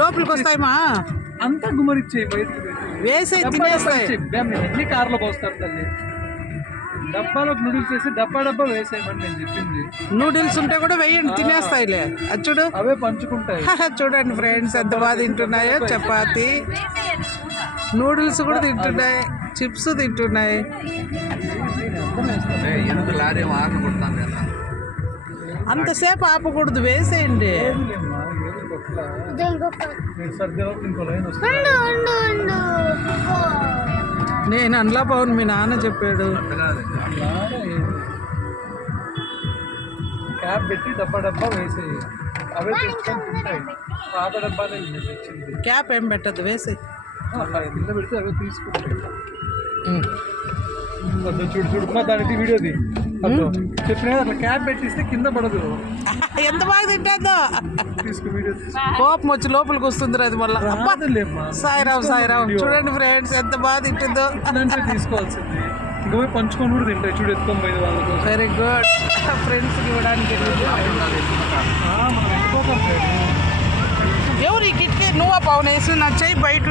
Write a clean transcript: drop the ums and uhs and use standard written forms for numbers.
లోపలికి వస్తాయమ్మా, అంతా గుమ్మరిచ్చేయి బయటకు వేసి తినేస్తాయి. అన్ని కార్లో పోస్తారు తల్లి. డబ్బాలో నూడిల్స్ వేసి డబ్బా వేసేయమని నేను చెప్పింది. నూడిల్స్ ఉంటే కూడా వేయండి, తినేస్తాయిలే. అది చూడు, అవే పంచుకుంటాయి. చూడండి ఫ్రెండ్స్ ఎంత బాగా తింటున్నాయో. చపాతి నూడిల్స్ కూడా తింటున్నాయి, చిప్స్ తింటున్నాయి. అంతసేపు ఆపకూడదు, వేసేయండి. నేను అనలా పవన్, మీ నాన్న చెప్పాడు. క్యాప్ పెట్టి డబ్బా వేసేయి. అవే తెచ్చుకొని తింటాయి. పాత డబ్బాలే తెచ్చింది. క్యాప్ ఏం పెట్టద్దు, వేసే కింద పెడితే అవే తీసుకుంటాయి. చూడు మా దానికి వీడియోది చెప్పిన అట్లా క్యాప్ పెట్టిస్తే కింద పడదు. ఎంత బాగా తింటుందో. తీసుకో వీడియో. కోపం వచ్చి లోపలికి వస్తుంది అది మళ్ళీ. సాయిరావు చూడండి ఫ్రెండ్స్ ఎంత బాగా తింటుందో. తీసుకోవాల్సింది ఇంకా పోయి పంచుకొని కూడా తింటాయి. చూడు ఎత్తుకొని పోయిన వాళ్ళకు. Very good. ఫ్రెండ్స్కి ఇవ్వడానికి ఎవరు ఈ కిట్కి నువ్వు పవన్ వేసి నచ్చాయి బయట